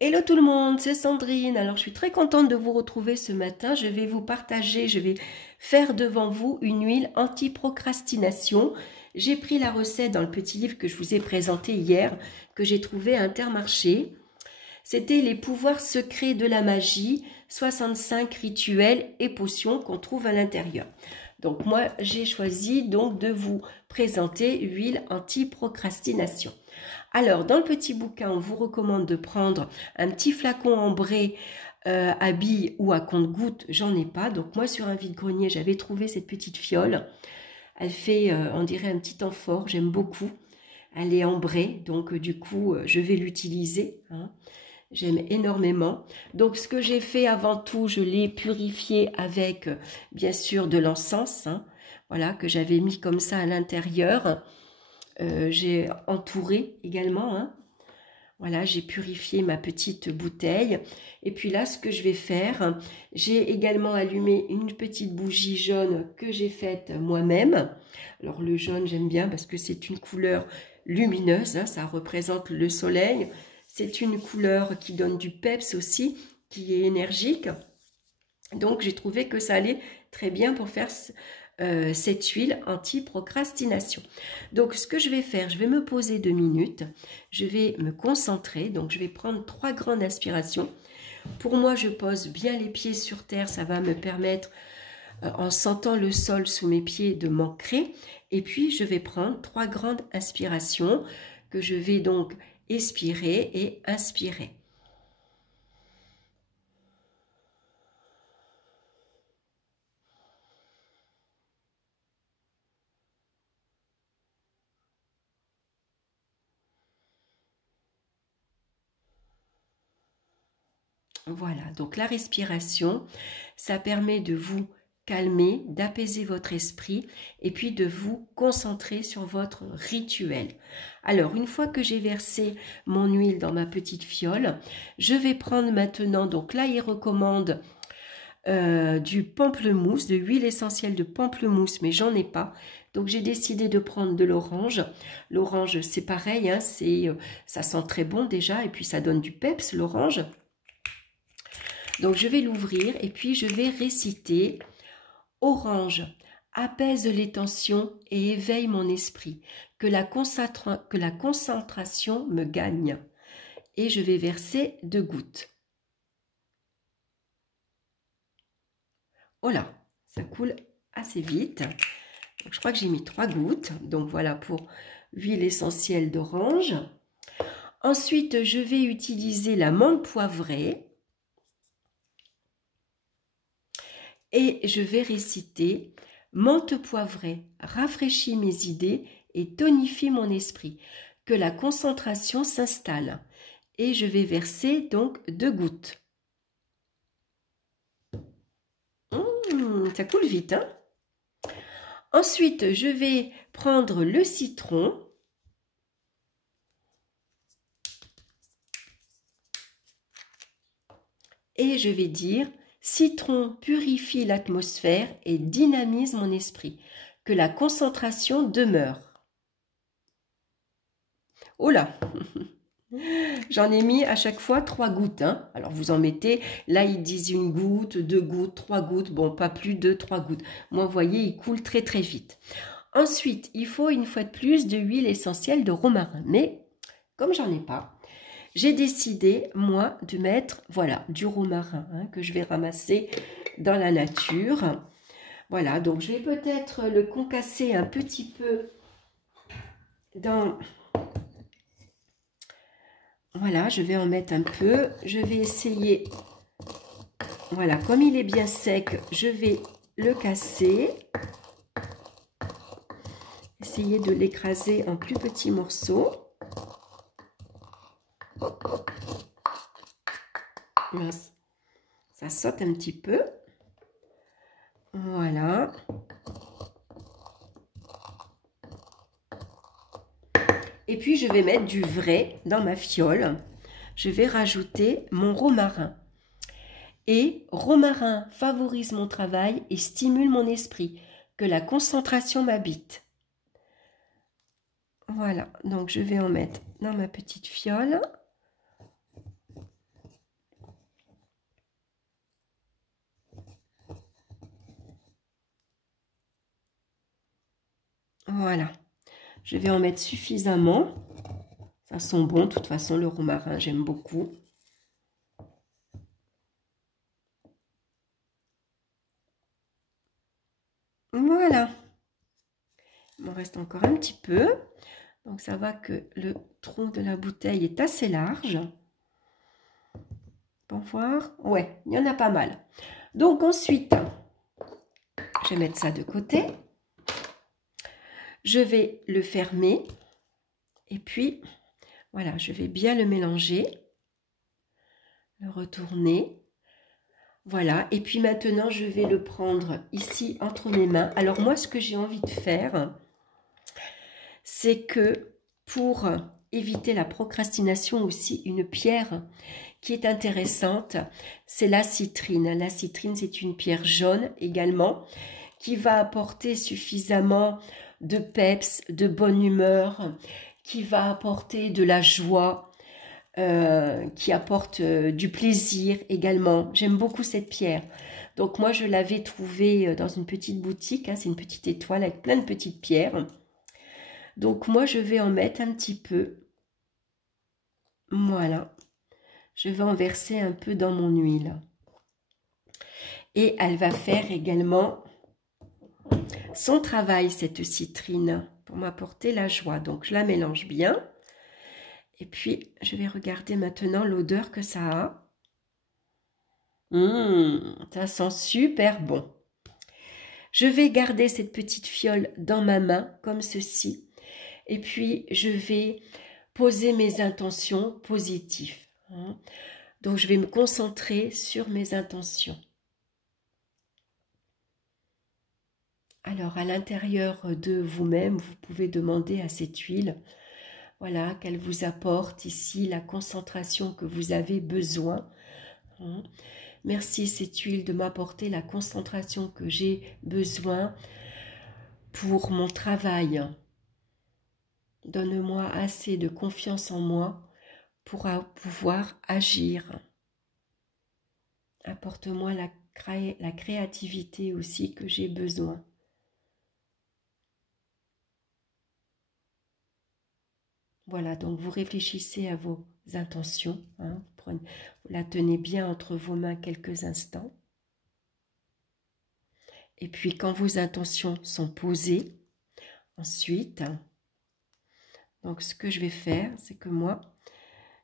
Hello tout le monde, c'est Sandrine. Alors je suis très contente de vous retrouver ce matin. Je vais vous partager, je vais faire devant vous une huile anti-procrastination. J'ai pris la recette dans le petit livre que je vous ai présenté hier, que j'ai trouvé à Intermarché. C'était les pouvoirs secrets de la magie, 65 rituels et potions qu'on trouve à l'intérieur. Donc moi j'ai choisi donc de vous présenter huile anti-procrastination. Alors, dans le petit bouquin, on vous recommande de prendre un petit flacon ambré à billes ou à compte-gouttes. J'en ai pas. Donc, moi, sur un vide-grenier, j'avais trouvé cette petite fiole. Elle fait, on dirait, un petit amphore. J'aime beaucoup. Elle est ambrée. Donc, du coup, je vais l'utiliser. Hein. J'aime énormément. Donc, ce que j'ai fait avant tout, je l'ai purifié avec, bien sûr, de l'encens. Hein. Voilà, que j'avais mis comme ça à l'intérieur. J'ai entouré également, hein. Voilà, j'ai purifié ma petite bouteille. Et puis là, ce que je vais faire, j'ai également allumé une petite bougie jaune que j'ai faite moi-même. Alors le jaune, j'aime bien parce que c'est une couleur lumineuse, hein, ça représente le soleil. C'est une couleur qui donne du peps aussi, qui est énergique. Donc j'ai trouvé que ça allait très bien pour faire cette huile anti-procrastination. Donc ce que je vais faire, je vais me poser 2 minutes, je vais me concentrer, donc je vais prendre 3 grandes aspirations. Pour moi, je pose bien les pieds sur terre, ça va me permettre, en sentant le sol sous mes pieds, de m'ancrer. Et puis je vais prendre 3 grandes inspirations que je vais donc expirer et inspirer. Voilà, donc la respiration, ça permet de vous calmer, d'apaiser votre esprit et puis de vous concentrer sur votre rituel. Alors, une fois que j'ai versé mon huile dans ma petite fiole, je vais prendre maintenant, donc là, il recommande du pamplemousse, de l'huile essentielle de pamplemousse, mais j'en ai pas. Donc j'ai décidé de prendre de l'orange. L'orange, c'est pareil, hein, ça sent très bon déjà et puis ça donne du peps, l'orange. Donc je vais l'ouvrir et puis je vais réciter « Orange, apaise les tensions et éveille mon esprit, que la concentration me gagne. » Et je vais verser 2 gouttes. Oh là, ça coule assez vite. Donc je crois que j'ai mis 3 gouttes. Donc voilà pour l'huile essentielle d'orange. Ensuite, je vais utiliser la menthe poivrée. Et je vais réciter « Menthe poivrée, rafraîchis mes idées et tonifie mon esprit, que la concentration s'installe. » Et je vais verser donc 2 gouttes. Ça coule vite, hein? Ensuite, je vais prendre le citron. Et je vais dire « Citron purifie l'atmosphère et dynamise mon esprit, que la concentration demeure. » Oh là! J'en ai mis à chaque fois 3 gouttes. Hein. Alors vous en mettez, là ils disent 1 goutte, 2 gouttes, 3 gouttes, bon pas plus de 3 gouttes. Moi vous voyez, il coule très très vite. Ensuite, il faut une fois de plus de l'huile essentielle de romarin. Mais comme j'en ai pas, j'ai décidé moi de mettre, voilà, du romarin hein, que je vais ramasser dans la nature. Voilà, donc je vais peut-être le concasser un petit peu dans... Voilà, je vais en mettre un peu. Je vais essayer, voilà, comme il est bien sec, je vais le casser. Essayer de l'écraser en plus petits morceaux. Ça saute un petit peu. Voilà. Et puis, je vais mettre du vrai dans ma fiole. Je vais rajouter mon romarin. Et romarin favorise mon travail et stimule mon esprit, que la concentration m'habite. Voilà, donc je vais en mettre dans ma petite fiole. Voilà. Je vais en mettre suffisamment. Ça sent bon, de toute façon, le romarin, j'aime beaucoup. Voilà. Il m'en reste encore un petit peu. Donc, ça va que le tronc de la bouteille est assez large. Pour voir. Ouais, il y en a pas mal. Donc, ensuite, je vais mettre ça de côté. Je vais le fermer. Et puis, voilà, je vais bien le mélanger. Le retourner. Voilà, et puis maintenant, je vais le prendre ici entre mes mains. Alors moi, ce que j'ai envie de faire, c'est que pour éviter la procrastination aussi, une pierre qui est intéressante, c'est la citrine. La citrine, c'est une pierre jaune également, qui va apporter suffisamment de peps, de bonne humeur, qui va apporter de la joie, qui apporte du plaisir également. J'aime beaucoup cette pierre. Donc moi, je l'avais trouvée dans une petite boutique. Hein, c'est une petite étoile avec plein de petites pierres. Donc moi, je vais en mettre un petit peu. Voilà. Je vais en verser un peu dans mon huile. Et elle va faire également son travail, cette citrine, pour m'apporter la joie. Donc je la mélange bien. Et puis, je vais regarder maintenant l'odeur que ça a. Ça sent super bon. Je vais garder cette petite fiole dans ma main, comme ceci. Et puis, je vais poser mes intentions positives. Donc, je vais me concentrer sur mes intentions. Alors, à l'intérieur de vous-même, vous pouvez demander à cette huile, voilà, qu'elle vous apporte ici la concentration que vous avez besoin. Merci cette huile de m'apporter la concentration que j'ai besoin pour mon travail. Donne-moi assez de confiance en moi pour pouvoir agir. Apporte-moi la créativité aussi que j'ai besoin. Voilà, donc vous réfléchissez à vos intentions. Hein, vous la tenez bien entre vos mains quelques instants. Et puis quand vos intentions sont posées, ensuite, donc ce que je vais faire, c'est que moi,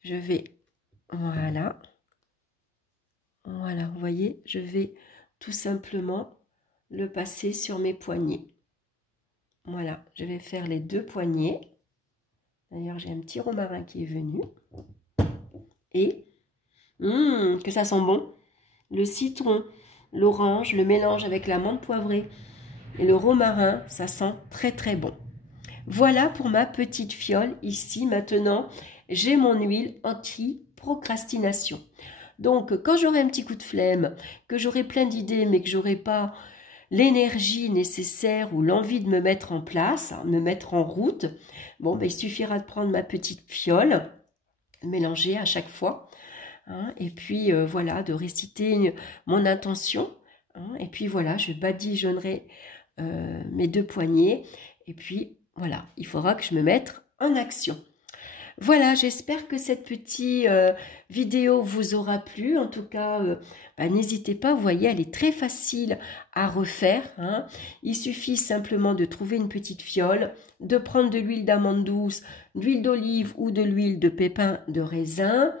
je vais, voilà, vous voyez, je vais tout simplement le passer sur mes poignets. Voilà, je vais faire les deux poignets. D'ailleurs, j'ai un petit romarin qui est venu. Et, que ça sent bon. Le citron, l'orange, le mélange avec la menthe poivrée et le romarin, ça sent très très bon. Voilà pour ma petite fiole ici. Maintenant, j'ai mon huile anti-procrastination. Donc, quand j'aurai un petit coup de flemme, que j'aurai plein d'idées, mais que j'aurai pas l'énergie nécessaire ou l'envie de me mettre en place, me mettre en route, bon, ben, il suffira de prendre ma petite fiole, mélanger à chaque fois, hein, et puis voilà, de réciter mon intention, hein, et puis voilà, je badigeonnerai mes deux poignets, et puis voilà, il faudra que je me mette en action. Voilà, j'espère que cette petite vidéo vous aura plu. En tout cas, n'hésitez pas, vous voyez, elle est très facile à refaire. Hein. Il suffit simplement de trouver une petite fiole, de prendre de l'huile d'amande douce, d'huile d'olive ou de l'huile de pépins de raisin,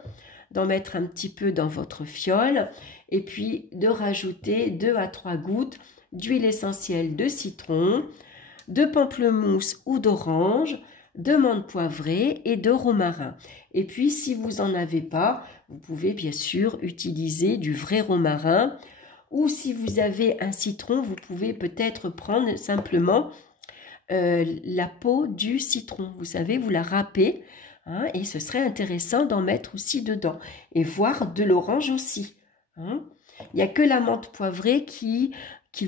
d'en mettre un petit peu dans votre fiole et puis de rajouter 2 à 3 gouttes d'huile essentielle de citron, de pamplemousse ou d'orange, de menthe poivrée et de romarin. Et puis, si vous n'en avez pas, vous pouvez bien sûr utiliser du vrai romarin. Ou si vous avez un citron, vous pouvez peut-être prendre simplement la peau du citron. Vous savez, vous la râpez. Hein, et ce serait intéressant d'en mettre aussi dedans. Et voire de l'orange aussi. Hein. Il n'y a que la menthe poivrée qu'il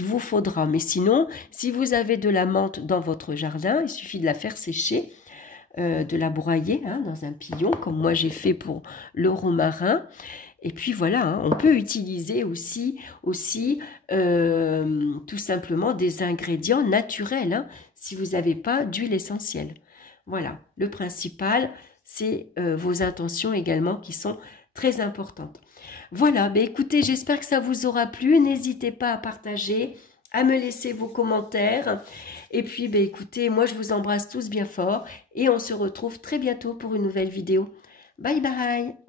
vous faudra. Mais sinon, si vous avez de la menthe dans votre jardin, il suffit de la faire sécher, de la broyer hein, dans un pilon, comme moi j'ai fait pour le romarin. Et puis voilà, hein, on peut utiliser aussi tout simplement des ingrédients naturels, hein, si vous n'avez pas d'huile essentielle. Voilà, le principal, c'est vos intentions également qui sont très importantes. Voilà, ben écoutez, j'espère que ça vous aura plu. N'hésitez pas à partager, à me laisser vos commentaires. Et puis, ben écoutez, moi je vous embrasse tous bien fort et on se retrouve très bientôt pour une nouvelle vidéo. Bye bye!